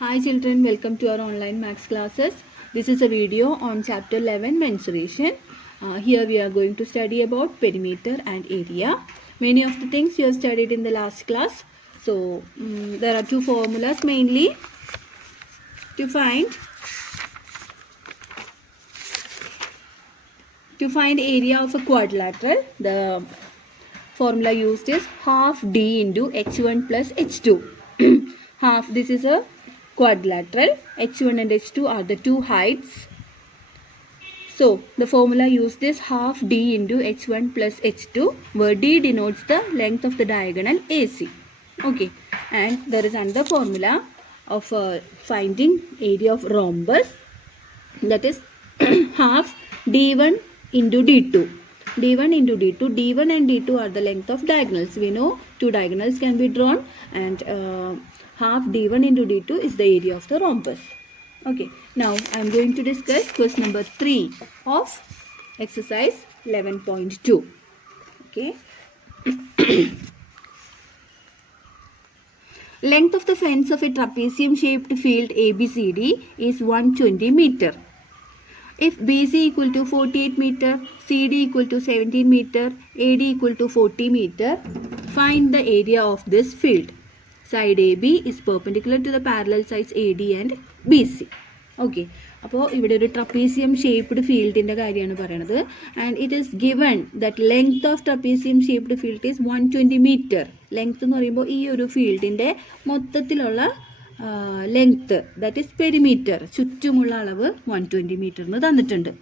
Hi children, welcome to our online maths classes. This is a video on chapter 11 mensuration. Here we are going to study about perimeter and area. Many of the things you have studied in the last class. So there are two formulas mainly to find area of a quadrilateral. The formula used is half d into h1 plus h2. Half, this is a quadrilateral. h1 and h2 are the two heights. So the formula used is half d into h1 plus h2, where d denotes the length of the diagonal AC. Okay, and there is another formula of finding area of rhombus, that is half d1 into d2. d1 into d2. d1 and d2 are the length of diagonals. We know two diagonals can be drawn, and half d1 into d2 is the area of the rhombus. Okay, now I am going to discuss question number 3 of exercise 11.2. Okay. Length of the fence of a trapezium shaped field ABCD is 120 meter. If BC equal to 48 meter, CD equal to 17 meter, AD equal to 40 meter, find the area of this field. Side AB is perpendicular to the parallel sides AD and BC. Okay, അപ്പോൾ ഇവിടെ ഒരു trapezium shaped ഫീൽഡിൻ്റെ കാര്യമാണ് പറയുന്നത്. And it is given that length of trapezium shaped field is 120 metre. Length എന്ന് പറയുമ്പോൾ ഈ ഒരു ഫീൽഡിൻ്റെ മൊത്തത്തിലുള്ള ലെങ്ത്, ദാറ്റ് ഈസ് പെരിമീറ്റർ, ചുറ്റുമുള്ള അളവ് 120 മീറ്റർ എന്ന് തന്നിട്ടുണ്ട്.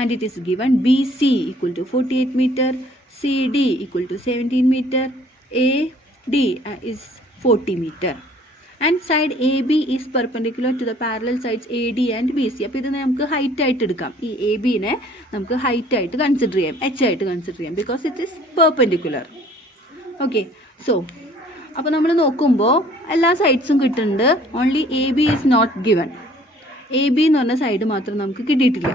And it is given B C equal to 48 metre, C D equal to 17 metre, A D is 40 meter, and side AB is perpendicular to the parallel sides AD and BC. അപ്പോൾ ഇത് നമുക്ക് height ആയിട്ട് എടുക്കാം. ഈ A ബിനെ നമുക്ക് height ആയിട്ട് consider ചെയ്യാം, H ആയിട്ട് കൺസിഡർ ചെയ്യാം, because it is perpendicular. Okay, so അപ്പോൾ നമ്മൾ നോക്കുമ്പോൾ എല്ലാ സൈഡ്സും കിട്ടുന്നുണ്ട്. Only A B is not given. A B എന്ന് പറഞ്ഞ സൈഡ് മാത്രം നമുക്ക് കിട്ടിയിട്ടില്ല.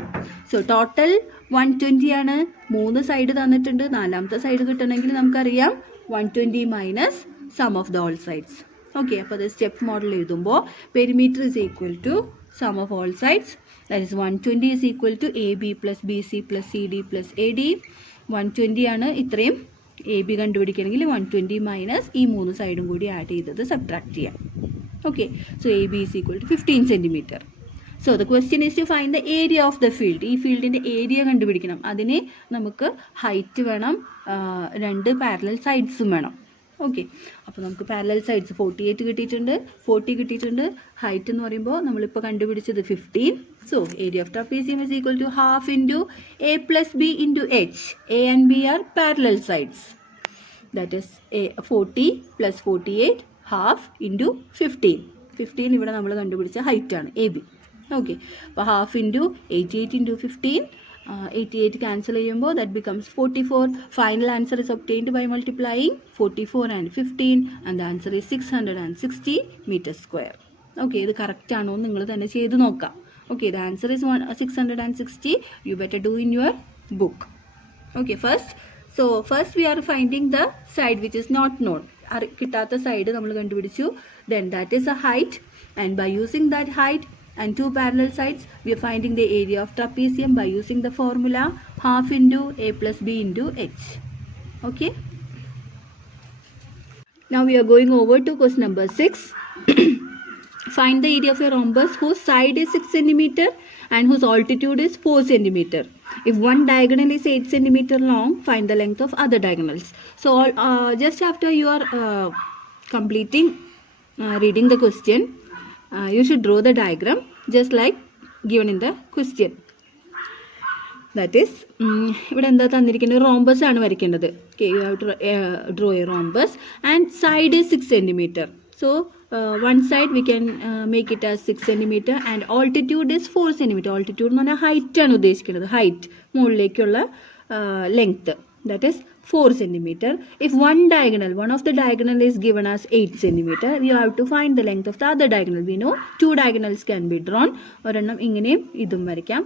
സോ ടോട്ടൽ 120 ആണ്. 3 സൈഡ് തന്നിട്ടുണ്ട്. 4ാമത്തെ സൈഡ് കിട്ടണമെങ്കിൽ നമുക്കറിയാം 120 minus sum of the all sides. Okay, അപ്പോൾ അത് സ്റ്റെപ്പ് മോഡൽ എഴുതുമ്പോൾ perimeter is equal to sum of all sides, that is 120 is equal to AB plus BC plus CD plus AD. 120 ആണ്. ഇത്രയും A B കണ്ടുപിടിക്കണമെങ്കിൽ 120 minus ഈ 3 സൈഡും കൂടി add ചെയ്തത് subtract ചെയ്യാം. Okay, so A B is equal to 15 centimeter. So the question is to find the area of the field. ഈ ഫീൽഡിൻ്റെ area കണ്ടുപിടിക്കണം. അതിന് നമുക്ക് ഹൈറ്റ് വേണം, 2 പാരലൽ സൈഡ്സും വേണം. ഓക്കെ, അപ്പോൾ നമുക്ക് പാരലൽ സൈഡ്സ് 48 കിട്ടിയിട്ടുണ്ട്, 40 കിട്ടിയിട്ടുണ്ട്. ഹൈറ്റ് എന്ന് പറയുമ്പോൾ നമ്മളിപ്പോൾ കണ്ടുപിടിച്ചത് 15. So area of trapezium is equal to half into A plus B into H. A and B are parallel sides, that is 40 plus 48 half into 15. 15 ഇവിടെ നമ്മൾ കണ്ടുപിടിച്ച ഹൈറ്റാണ് എ ബി. ഓക്കെ, അപ്പോൾ ഹാഫ് ഇൻറ്റു 88 ഇൻറ്റു 15. 88 cancel ചെയ്യുമ്പോൾ that becomes 44. Final answer is obtained by multiplying 44 and 15, and the answer is 660 meters square. Okay, ഇത് correct ആണോ എന്ന് നിങ്ങൾ തന്നെ ചെയ്ത് നോക്കാം. Okay, the answer is 660. You better do in your book. Okay, first we are finding the side which is not known. കിട്ടാത്ത side നമ്മൾ കണ്ടുപിടിച്ചു. Then that is a height, and by using that height and 2 parallel sides, we are finding the area of trapezium by using the formula half into a plus b into h. Okay, now we are going over to question number 6. Find the area of a rhombus whose side is 6 cm and whose altitude is 4 cm. If one diagonal is 8 cm long, find the length of other diagonals. So just after you are completing reading the question, you should draw the diagram just like given in the question. That is, ഇവിടെ എന്താ തന്നിരിക്കുന്നത്, rhombus ആണ് വരയ്ക്കേണ്ടത്. Okay, you have to draw a rhombus, and side is 6 cm. So one side we can make it as 6 cm, and altitude is 4 cm. Altitude എന്ന് പറഞ്ഞാൽ height ആണ് ഉദ്ദേശിക്കുന്നത്, height, മുകളിലേക്കുള്ള length, that is 4 cm. If one of the diagonal is given as 8 cm, we have to find the length of the other diagonal. We know 2 diagonals can be drawn. ഒരെണ്ണം ഇങ്ങനെയും ഇതും വരയ്ക്കാം.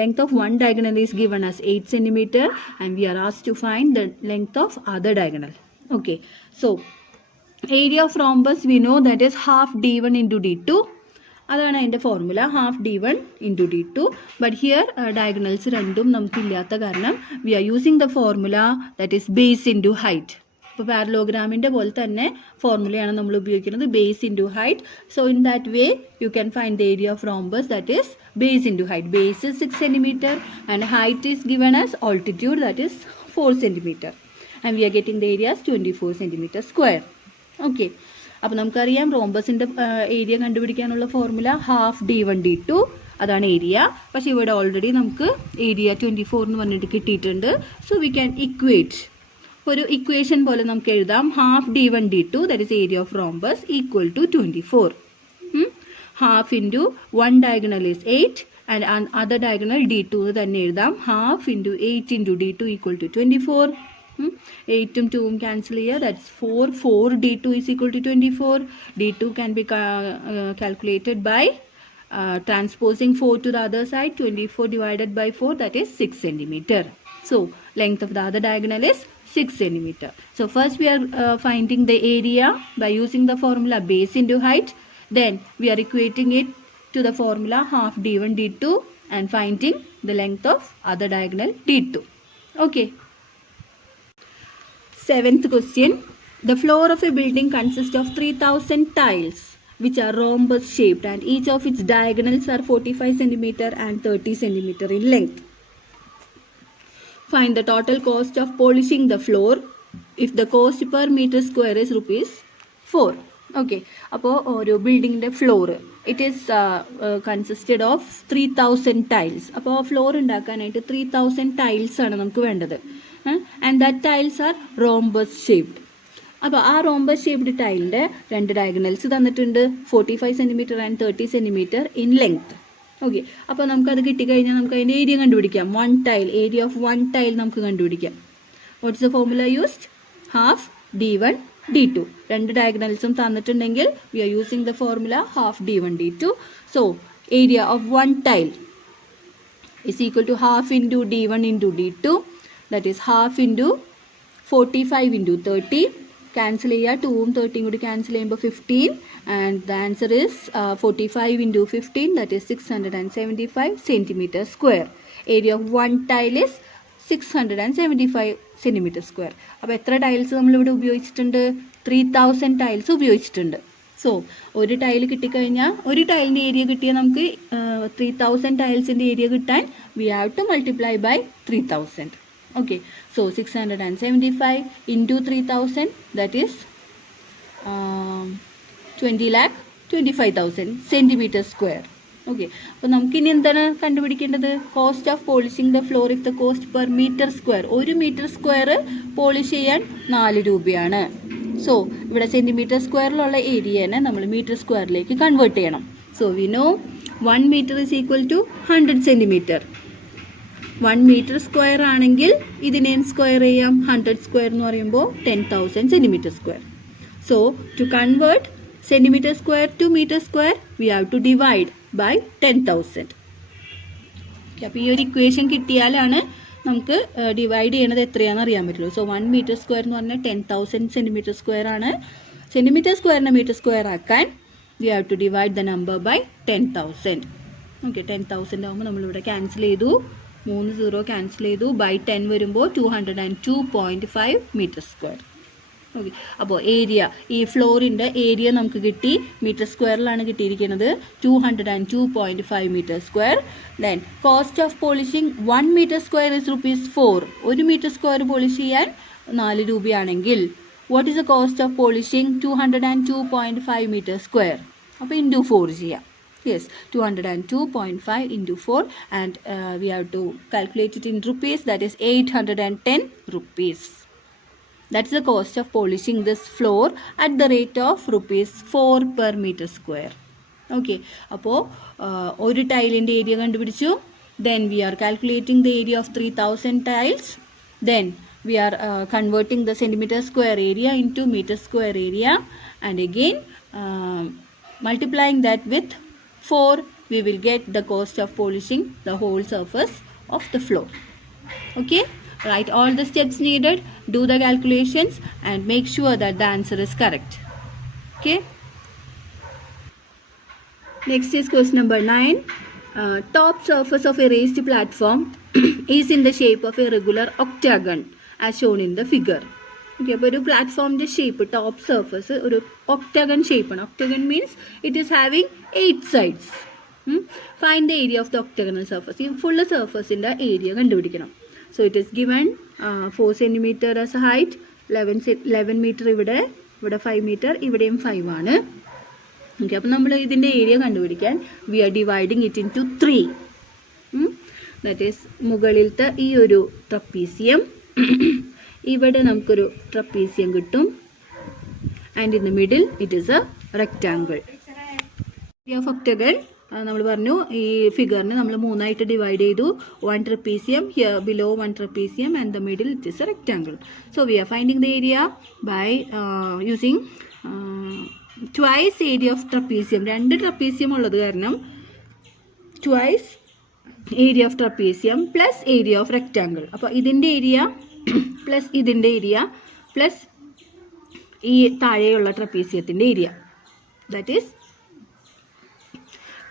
Length of one diagonal is given as 8 cm, and we are asked to find the length of other diagonal. Okay, so area of rhombus we know that is half d1 into d2. അതാണ് അതിൻ്റെ formula, half d1 into d2. But here diagonals രണ്ടും നമുക്കില്ലാത്ത കാരണം we are using the formula that is base into height. അപ്പോൾ പാരലോഗ്രാമിൻ്റെ പോലെ തന്നെ ഫോർമുലയാണ് നമ്മൾ ഉപയോഗിക്കുന്നത്, base into height. So in that way you can find the area of rhombus that is base into height. Base is 6 cm and height is given as altitude, that is 4 cm. And we are getting the area as 24 cm square. Okay. അപ്പോൾ നമുക്കറിയാം റോംബസിൻ്റെ area കണ്ടുപിടിക്കാനുള്ള formula half d1 d2, അതാണ് area. പക്ഷേ ഇവിടെ already നമുക്ക് area 24 എന്ന് പറഞ്ഞിട്ട് കിട്ടിയിട്ടുണ്ട്. സോ വി ക്യാൻ ഇക്വേറ്റ്, ഒരു ഇക്വേഷൻ പോലെ നമുക്ക് എഴുതാം, half d1 d2 that is area of rhombus equal to 24. Half into 1 diagonal is 8 and other diagonal d2 തന്നെ എഴുതാം, half into 8 into d2 equal to 24. 8ഉം 2ഉം ക്യാൻസൽ ചെയ്യുക, that's 4. 4 d2 is equal to 24. d2 can be calculated by transposing 4 to the other side. 24 divided by 4, that is 6 cm. So length of the other diagonal is 6 cm. So first we are finding the area by using the formula base into height. Then we are equating it to the formula half d1 d2 and finding the length of other diagonal d2. Okay. 7th question. The floor of a building consists of 3000 tiles which are rhombus shaped and each of its diagonals are 45 cm and 30 cm in length. Find the total cost of polishing the floor if the cost per meter square is rupees 4. Okay. അപ്പോൾ ഒരു ബിൽഡിങ്ങിൻ്റെ floor it is consisted of 3000 tiles. അപ്പോൾ floor ഉണ്ടാക്കാനായിട്ട് 3000 tiles ആണ് നമുക്ക് വേണ്ടത്. And that tiles are rhombus shaped. അപ്പോൾ ആ റോംബസ് ഷേപ്ഡ് ടൈലിൻ്റെ 2 ഡയഗണൽസ് തന്നിട്ടുണ്ട്, 45 cm and 30 cm in length. Okay. അപ്പോൾ നമുക്കത് കിട്ടിക്കഴിഞ്ഞാൽ നമുക്ക് അതിൻ്റെ ഏരിയ കണ്ടുപിടിക്കാം. 1 ടൈൽ, ഏരിയ ഓഫ് 1 ടൈൽ നമുക്ക് കണ്ടുപിടിക്കാം. What's the formula used? Half d1 d2. 2 ഡയഗണൽസും തന്നിട്ടുണ്ടെങ്കിൽ we are using the formula half d1 d2. So area of 1 tile is equal to half into d1 into d2. That is half into 45 into 30. Cancel ചെയ്യുക, 2ഉം 30ഉം കൂടി cancel ചെയ്യുമ്പോൾ 15. And the answer is 45 into 15, that is 675 centimeter square. Area of 1 tile is 675 centimeter square. അപ്പോൾ എത്ര tiles നമ്മളിവിടെ ഉപയോഗിച്ചിട്ടുണ്ട്? 3000 tiles ഉപയോഗിച്ചിട്ടുണ്ട്. So ഒരു tile കിട്ടിക്കഴിഞ്ഞാൽ, ഒരു ടൈലിൻ്റെ ഏരിയ കിട്ടിയാൽ നമുക്ക് 3000 ടൈൽസിൻ്റെ ഏരിയ കിട്ടാൻ we have to multiply by 3000. Okay, so 675 into 3000, that is 20,25,000 centimeter square. Okay, അപ്പോൾ നമുക്കിനി എന്താണ് കണ്ടുപിടിക്കേണ്ടത്? Cost of polishing the floor if the cost per metre square. 1 metre square polish ചെയ്യാൻ 4 രൂപയാണ്. സോ ഇവിടെ സെൻറ്റിമീറ്റർ സ്ക്വയറിലുള്ള ഏരിയനെ നമ്മൾ മീറ്റർ സ്ക്വയറിലേക്ക് കൺവേർട്ട് ചെയ്യണം. So we know 1 metre is equal to 100 centimetre. 1 metre square ആണെങ്കിൽ ഇതിനെ സ്ക്വയർ ചെയ്യാം. 100 സ്ക്വയർ എന്ന് പറയുമ്പോൾ 10,000 centimetre square. So to convert centimetre square to metre square we have to divide by 10,000. അപ്പോൾ ഈ ഒരു ഇക്വേഷൻ കിട്ടിയാലാണ് നമുക്ക് ഡിവൈഡ് ചെയ്യണത് എത്രയാണെന്ന് അറിയാൻ പറ്റുള്ളൂ. സോ 1 മീറ്റർ സ്ക്വയർ എന്ന് പറഞ്ഞാൽ 10,000 സെൻറ്റിമീറ്റർ സ്ക്വയർ ആണ്. സെൻറ്റിമീറ്റർ സ്ക്വയറിനെ മീറ്റർ സ്ക്വയർ ആക്കാൻ we have to divide the number by 10,000. Okay, 10,000 ആകുമ്പോൾ നമ്മളിവിടെ ക്യാൻസൽ ചെയ്തു, 3 0 ക്യാൻസൽ ചെയ്തു, ബൈ 10 വരുമ്പോൾ 202.5 മീറ്റർ സ്ക്വയർ. ഓക്കെ, അപ്പോൾ ഏരിയ, ഈ ഫ്ലോറിൻ്റെ ഏരിയ നമുക്ക് കിട്ടി, മീറ്റർ സ്ക്വയറിലാണ് കിട്ടിയിരിക്കുന്നത്, 202.5 metre square. Then cost of polishing 1 metre square is ₹4. 1 metre square polish ചെയ്യാൻ 4 രൂപയാണെങ്കിൽ what is the cost of polishing 202.5 metre square? അപ്പോൾ ഇൻറ്റു 4 ചെയ്യാം. Yes, 202.5 into 4 and we have to calculate it in rupees, that is 810 rupees. That's the cost of polishing this floor at the rate of ₹4 per meter square. Okay, അപ്പോൾ ഒരു ടൈലിൻ്റെ area കണ്ടുപിടിച്ചു. Then we are calculating the area of 3000 tiles. Then we are converting the centimeter square area into meter square area and again multiplying that with 4, we will get the cost of polishing the whole surface of the floor. Okay, write all the steps needed, do the calculations and make sure that the answer is correct. Okay. Next is question number 9. Top surface of a raised platform is in the shape of a regular octagon as shown in the figure. Okay, അപ്പോൾ ഒരു പ്ലാറ്റ്ഫോമിൻ്റെ shape top surface ഒരു octagon ഷേപ്പാണ്. Octagon means it is having 8 sides. Find the area of the octagonal surface. ഈ full സർഫസിൻ്റെ area കണ്ടുപിടിക്കണം. So it is given 4 cm as height, 11 meter ഇവിടെ 5 meter, ഇവിടെയും 5 ആണ്. ഓക്കെ, അപ്പോൾ നമ്മൾ ഇതിൻ്റെ ഏരിയ കണ്ടുപിടിക്കാൻ we are dividing it into 3. That is മുകളിലത്തെ ഈ ഒരു ട്രപ്പീസിയം, ഇവിടെ നമുക്കൊരു ട്രപ്പീസിയം കിട്ടും, and in the middle it is a rectangle. Area of octagon നമ്മൾ പറഞ്ഞു ഈ ഫിഗറിന് നമ്മൾ 3 ആയിട്ട് ഡിവൈഡ് ചെയ്തു. 1 trapezium here below 1 trapezium and the middle it is a rectangle. So we are finding the area by using twice area of trapezium. 2 trapezium ഉള്ളത് കാരണം twice area of trapezium plus area of rectangle. അപ്പോൾ ഇതിൻ്റെ area plus ഇതിൻ്റെ area plus ഈ താഴെയുള്ള ട്രപ്പീസിയത്തിൻ്റെ area, that is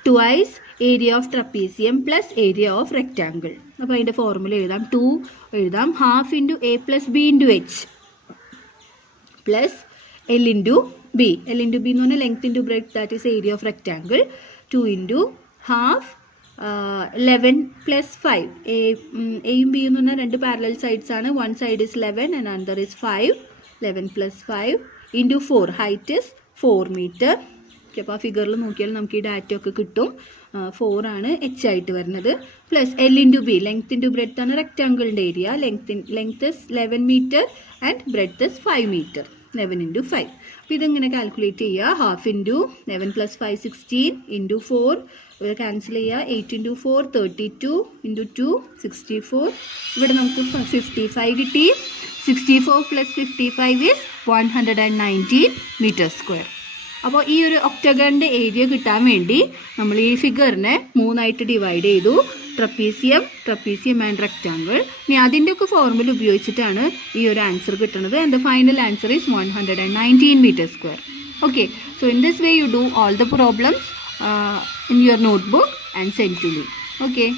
twice area of trapezium plus area of rectangle. അപ്പോൾ അതിൻ്റെ ഫോർമുല എഴുതാം. 2 എഴുതാം. Half into A plus B into H plus l into B. L into B എന്ന് പറഞ്ഞാൽ length into breadth, that is area of rectangle. 2 into half 11 plus 5. എയും B എന്ന് പറഞ്ഞാൽ 2 parallel sides ആണ്. 1 side is 11 and another is 5. 11 plus 5 into 4. Height is 4 meter. Okay, അപ്പോൾ ആ ഫിഗറിൽ നോക്കിയാൽ നമുക്ക് ഈ ഡാറ്റ ഒക്കെ കിട്ടും. 4 ആണ് എച്ച് ആയിട്ട് വരുന്നത്. Plus l into b, length into breadth ആണ് റെക്റ്റാങ്കിളിൻ്റെ area. Length is 11 meter and breadth is 5 meter. 11 into 5. അപ്പോൾ ഇതിങ്ങനെ കാൽക്കുലേറ്റ് ചെയ്യുക. ഹാഫ് ഇൻറ്റു 11 plus 5 16 ഇൻറ്റു 4 ഇവിടെ ക്യാൻസൽ ചെയ്യുക. 8 into 4 32 into 2 64. ഇവിടെ നമുക്ക് 55 കിട്ടി. 64 plus 55 is 119 meter square. അപ്പോൾ ഈ ഒരു ഒക്ടഗണിൻ്റെ ഏരിയ കിട്ടാൻ വേണ്ടി നമ്മൾ ഈ ഫിഗറിനെ 3 ആയിട്ട് ഡിവൈഡ് ചെയ്തു. Trapezium and rectangle. ഇനി അതിൻ്റെയൊക്കെ ഫോർമുല ഉപയോഗിച്ചിട്ടാണ് ഈ ഒരു ആൻസർ കിട്ടുന്നത്. And the final answer is 119 meter square. Okay, so in this way you do all the problems in your notebook and send to me. Okay.